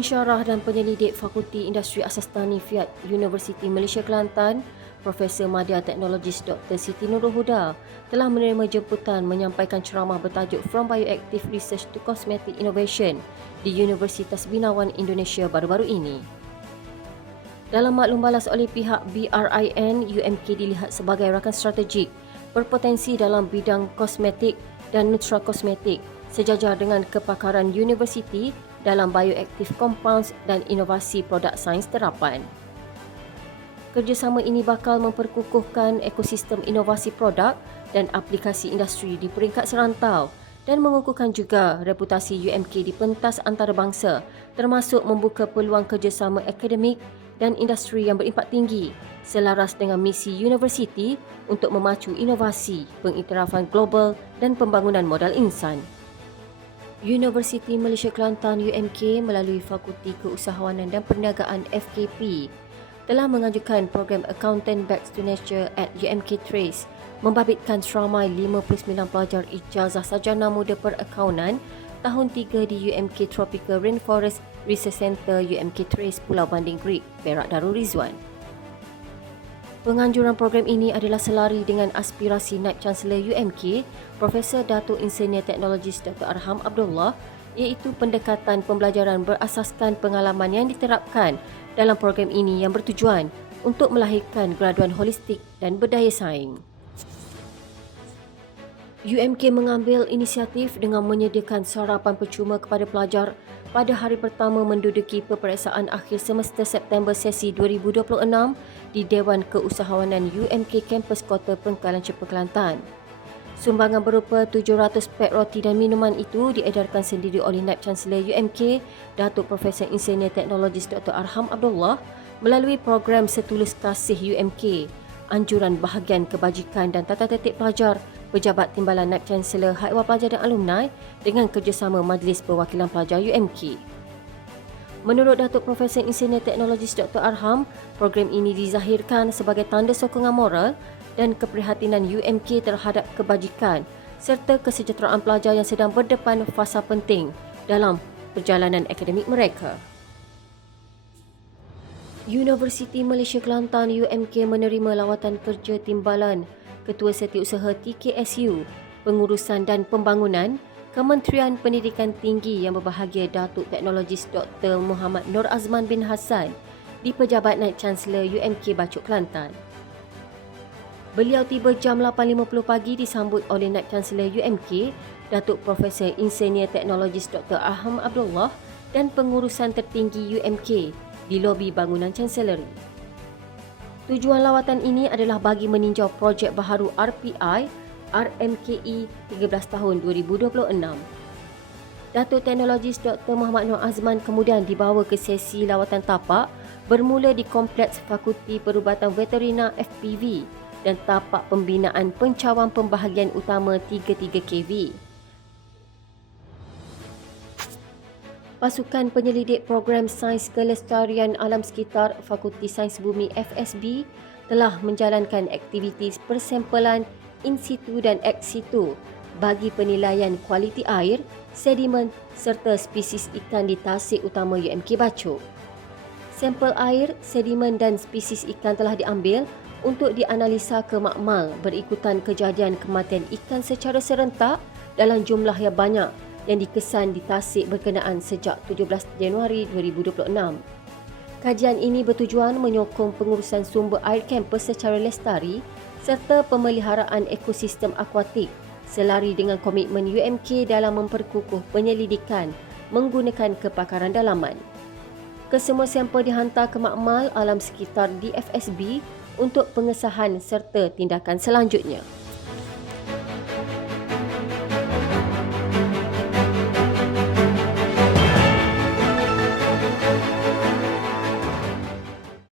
Pensyarah dan penyelidik Fakulti Industri Asas Tani FIAT Universiti Malaysia Kelantan, Profesor Madya Teknologis Dr. Siti Nurul Huda telah menerima jemputan menyampaikan ceramah bertajuk From Bioactive Research to Cosmetic Innovation di Universitas Binawan Indonesia baru-baru ini. Dalam maklum balas oleh pihak BRIN, UMK dilihat sebagai rakan strategik berpotensi dalam bidang kosmetik dan nutracosmetic sejajar dengan kepakaran universiti dalam bioactive compounds dan inovasi produk sains terapan. Kerjasama ini bakal memperkukuhkan ekosistem inovasi produk dan aplikasi industri di peringkat serantau dan mengukuhkan juga reputasi UMK di pentas antarabangsa termasuk membuka peluang kerjasama akademik dan industri yang berimpak tinggi selaras dengan misi universiti untuk memacu inovasi, pengiktirafan global dan pembangunan modal insan. Universiti Malaysia Kelantan UMK melalui Fakulti Keusahawanan dan Perniagaan FKP telah mengajukan program Accountant Back to Nature at UMK Trace membabitkan seramai 59 pelajar ijazah sarjana muda perakaunan tahun 3 di UMK Tropical Rainforest Research Centre UMK Trace Pulau Banding Creek, Perak Darul Rizwan. Penganjuran program ini adalah selari dengan aspirasi Naib Chancellor UMK, Profesor Datuk Insinyur Teknologis Dr. Arham Abdullah, iaitu pendekatan pembelajaran berasaskan pengalaman yang diterapkan dalam program ini yang bertujuan untuk melahirkan graduan holistik dan berdaya saing. UMK mengambil inisiatif dengan menyediakan sarapan percuma kepada pelajar pada hari pertama menduduki peperiksaan akhir semester September sesi 2026 di Dewan Keusahawanan UMK Kampus Kota Pengkalan Cepa Kelantan. Sumbangan berupa 700 pek roti dan minuman itu diedarkan sendiri oleh Naib Chancellor UMK, Datuk Profesor Insinyur Teknologis Dr. Arham Abdullah melalui program Setulus Kasih UMK, anjuran bahagian kebajikan dan tata tertib pelajar, Pejabat Timbalan Naib Chancellor Haiwan Pelajar dan Alumni dengan kerjasama Majlis Perwakilan Pelajar UMK. Menurut Datuk Profesor Insinyur Teknologis Dr. Arham, program ini dizahirkan sebagai tanda sokongan moral dan keprihatinan UMK terhadap kebajikan serta kesejahteraan pelajar yang sedang berdepan fasa penting dalam perjalanan akademik mereka. Universiti Malaysia Kelantan UMK menerima lawatan kerja timbalan Ketua Setiausaha TKSU, Pengurusan dan Pembangunan, Kementerian Pendidikan Tinggi yang berbahagia Datuk Teknologis Dr. Muhammad Nur Azman bin Hassan di Pejabat Naib Chancellor UMK Bachok Kelantan. Beliau tiba jam 8.50 pagi disambut oleh Naib Chancellor UMK, Datuk Profesor Insinyur Teknologis Dr. Arham Abdullah dan pengurusan tertinggi UMK di lobi bangunan Chancellery. Tujuan lawatan ini adalah bagi meninjau projek baharu RPI RMKE 13 tahun 2026. Datuk Teknologis Dr. Muhammad Nur Azman kemudian dibawa ke sesi lawatan tapak bermula di Kompleks Fakulti Perubatan Veterina FPV dan tapak pembinaan pencawan pembahagian utama 33 kV. Pasukan Penyelidik Program Sains Kelestarian Alam Sekitar Fakulti Sains Bumi FSB telah menjalankan aktiviti persempelan in situ dan ex situ bagi penilaian kualiti air, sedimen serta spesies ikan di tasik utama UMK Bachok. Sampel air, sedimen dan spesies ikan telah diambil untuk dianalisa ke makmal berikutan kejadian kematian ikan secara serentak dalam jumlah yang banyak yang dikesan di tasik berkenaan sejak 17 Januari 2026. Kajian ini bertujuan menyokong pengurusan sumber air kampus secara lestari serta pemeliharaan ekosistem akuatik selari dengan komitmen UMK dalam memperkukuh penyelidikan menggunakan kepakaran dalaman. Kesemua sampel dihantar ke makmal alam sekitar di FSB untuk pengesahan serta tindakan selanjutnya.